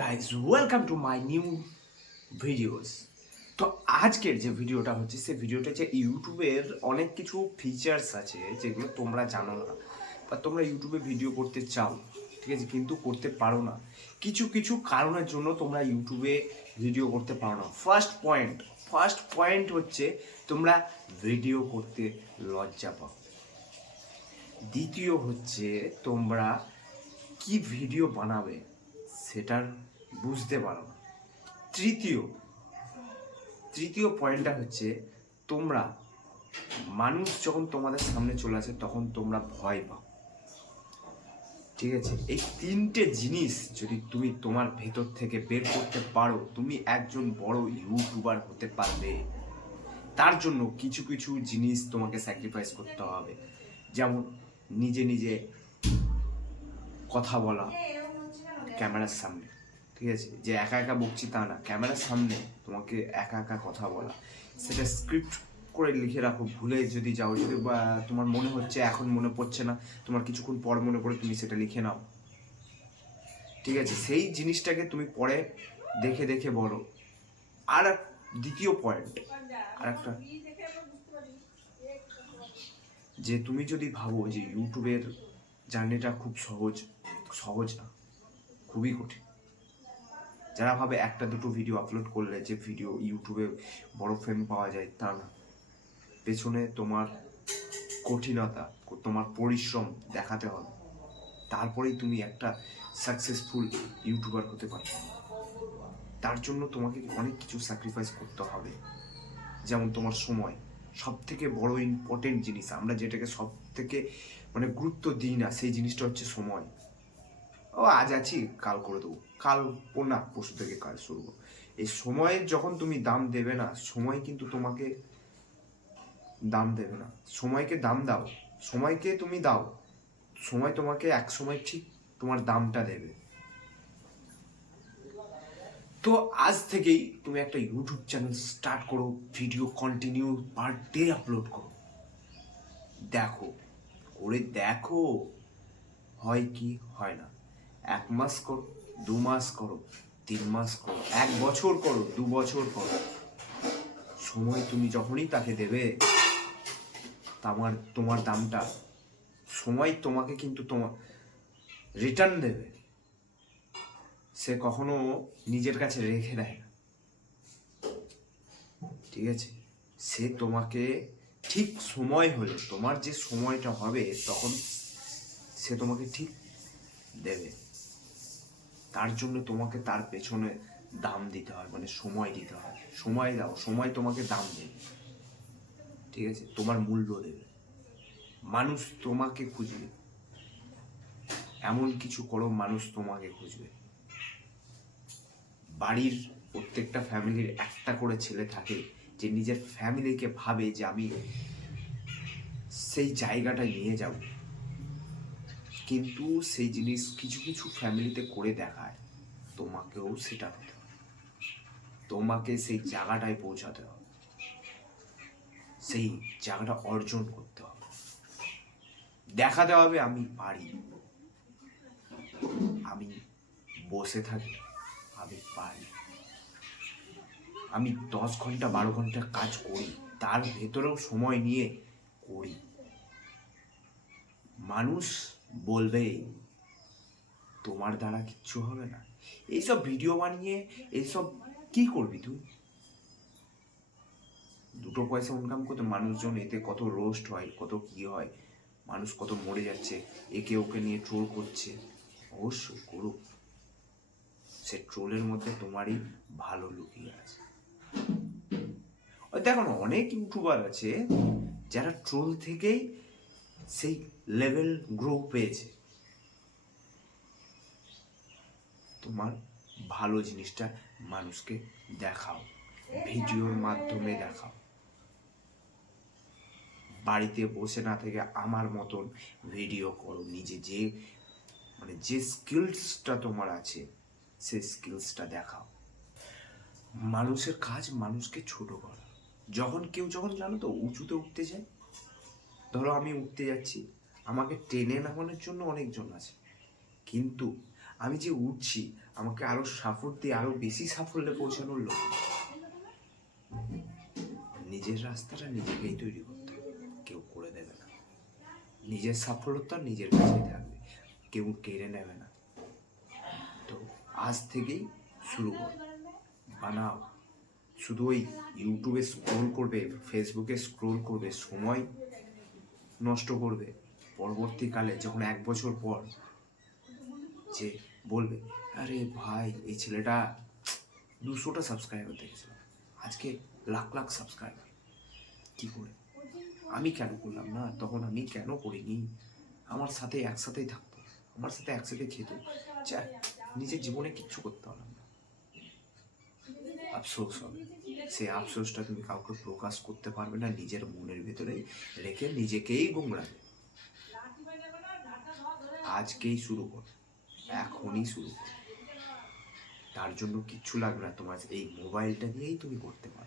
Guys welcome to my new videos. তো আজকের যে ভিডিওটা হচ্ছে সে ভিডিওটা যে ইউটিউবের অনেক কিছু ফিচার্স আছে যেগুলো তোমরা জানো না বা তোমরা ইউটিউবে ভিডিও করতে চাও, ঠিক আছে, কিন্তু করতে পারো না। কিছু কিছু কারণের জন্য তোমরা ইউটিউবে ভিডিও করতে পারো না। ফার্স্ট পয়েন্ট হচ্ছে তোমরা ভিডিও করতে লজ্জা পাও। দ্বিতীয় হচ্ছে তোমরা কি ভিডিও বানাবে সেটার বুঝতে পারো না। তৃতীয় পয়েন্টটা হচ্ছে তোমরা মানুষ যখন তোমাদের সামনে চলে আসে তখন তোমরা ভয় পাও। ঠিক আছে, এই তিনটে জিনিস যদি তুমি তোমার ভেতর থেকে বের করতে পারো, তুমি একজন বড় ইউটিউবার হতে পারবে। তার জন্য কিছু কিছু জিনিস তোমাকে স্যাক্রিফাইস করতে হবে, যেমন নিজে নিজে কথা বলা ক্যামেরার সামনে। ঠিক আছে, যে একা একা বকছি তা না, ক্যামেরার সামনে তোমাকে একা একা কথা বলা, সেটা স্ক্রিপ্ট করে লিখে রাখো। ভুলে যদি যাও, যদি বা তোমার মনে হচ্ছে এখন মনে পড়ছে না, তোমার কিছুক্ষণ পর মনে পড়ে, তুমি সেটা লিখে নাও। ঠিক আছে, সেই জিনিসটাকে তুমি পরে দেখে দেখে বলো। আর দ্বিতীয় পয়েন্ট আর একটা, যে তুমি যদি ভাবো যে ইউটিউবের জার্নিটা খুব সহজ না, খুবই কঠিন। যারা ভাবে একটা দুটো ভিডিও আপলোড করলে যে ভিডিও ইউটিউবে বড় ফেম পাওয়া যায়, তা না। পেছনে তোমার কঠিনতা, তোমার পরিশ্রম দেখাতে হবে, তারপরেই তুমি একটা সাকসেসফুল ইউটিউবার হতে পারবে। তার জন্য তোমাকে অনেক কিছু স্যাক্রিফাইস করতে হবে, যেমন তোমার সময়। সব থেকে বড় ইম্পর্টেন্ট জিনিস, আমরা যেটাকে সব থেকে গুরুত্ব দিই না, সেই জিনিসটা হচ্ছে সময়। ও আজ আছি কাল করে দেবো, পরশু থেকে কাজ শুরু করবো। এই সময়ের যখন তুমি দাম দেবে না, সময় কিন্তু তোমাকে দাম দেবে না। সময়কে দাম দাও, সময়কে তুমি দাও, সময় তোমাকে এক সময় ঠিক তোমার দামটা দেবে। তো আজ থেকেই তুমি একটা ইউটিউব চ্যানেল স্টার্ট করো, video continue per day upload করো। দেখো হয় কি হয় না। 1 মাস করো, 2 মাস করো, 3 মাস করো, 1 বছর করো, 2 বছর করো। সময় তুমি যখনই তাকে দেবে, তোমার দামটা সময় তোমাকে কিন্তু তোমার রিটার্ন দেবে। সে কখনো নিজের কাছে রেখে দেয় না। ঠিক আছে, সে তোমাকে ঠিক সময় হলে, তোমার যে সময়টা হবে তখন সে তোমাকে ঠিক দেবে। তার জন্য তোমাকে তার পেছনে দাম দিতে হয়, সময় দিতে হয়। সময় দাও, সময় তোমাকে দাম দেবে। ঠিক আছে, তোমার মূল্য দেবে। মানুষ তোমাকে খুঁজবে, এমন কিছু করো মানুষ তোমাকে খুঁজবে। বাড়ির প্রত্যেকটা ফ্যামিলির একটা করে ছেলে থাকে যে নিজের ফ্যামিলিকে ভাবে যে আমি সেই জায়গাটায় নিয়ে যাব, কিন্তু সেই জিনিস কিছু কিছু ফ্যামিলিতে করে দেখায়। তোমাকেও সেটা হতে হবে, তোমাকে সেই জায়গাটায় পৌঁছাতে হবে, সেই জায়গাটা অর্জন করতে হবে, দেখাতে হবে আমি পারি। আমি বসে থাকি, আমি পারি। আমি 10 ঘন্টা 12 ঘন্টা কাজ করি, তার ভেতরেও সময় নিয়ে করি। মানুষ বলবে তোমার দ্বারা কিচ্ছু হবে না, এইসব ভিডিও বানিয়ে এইসব কি করবি তুই? দুটো পয়সা ইনকাম করতে মানুষজন, এতে কত রোস্ট হয়, কত কি হয়, মানুষ কত মরে যাচ্ছে, একে ওকে নিয়ে ট্রোল করছে। অবশ্যই করুক, সে ট্রোলের মধ্যে তোমারই ভালো লুকিয়ে আছে। দেখো না, অনেক ইউটিউবার আছে যারা ট্রোল থেকেই সেই লেভেল গ্রো পেয়েছে। তোমার ভালো জিনিসটা মানুষকে দেখাও, ভিডিওর মাধ্যমে দেখাও। বাড়িতে বসে না থেকে আমার মতন ভিডিও করো, নিজে যে স্কিলসটা তোমার আছে সেই স্কিলসটা দেখাও। মানুষের কাজ মানুষকে ছোট করা। যখন জানো তো উঁচুতে উঠতে যায়, ধরো আমি উঠতে যাচ্ছি, আমাকে টেনে নামানোর জন্য অনেকজন আছে, কিন্তু আমি যে উঠছি, আমাকে আরো সাপোর্ট দিয়ে আরো বেশি সাফল্যে পৌঁছানোর লোক। নিজের রাস্তাটা নিজেকেই তৈরি করতে হবে, কেউ করে দেবে না। নিজের সাফল্যতা নিজের কাছেই থাকবে, কেউ কেড়ে নেবে না। তো আজ থেকেই শুরু কর, বানাও। শুধু ওই ইউটিউবে স্ক্রোল করবে, ফেসবুকে স্ক্রোল করবে, সময় নষ্ট করবে। পরবর্তীকালে যখন 1 বছর পর যে বলবে, আরে ভাই এই ছেলেটা 200টা সাবস্ক্রাইবার দেখেছিল, আজকে লাখ লাখ সাবস্ক্রাইবার, কি করে? আমি কেন করলাম না? তখন আমি কেন করিনি? আমার সাথে একসাথেই থাকতো, আমার সাথে একসাথে খেত, নিজের জীবনে কিচ্ছু করতে পারলাম না, আফসোস হবে। সেই আফসোসটা তুমি কাউকে প্রকাশ করতে পারবে না, নিজের মনের ভেতরেই রেখে নিজেকেই গোংড়াবে। আজকেই শুরু কর, এখনই শুরু কর। তার জন্য কিচ্ছু লাগবে না, তোমার এই মোবাইলটা দিয়েই তুমি করতে পারো।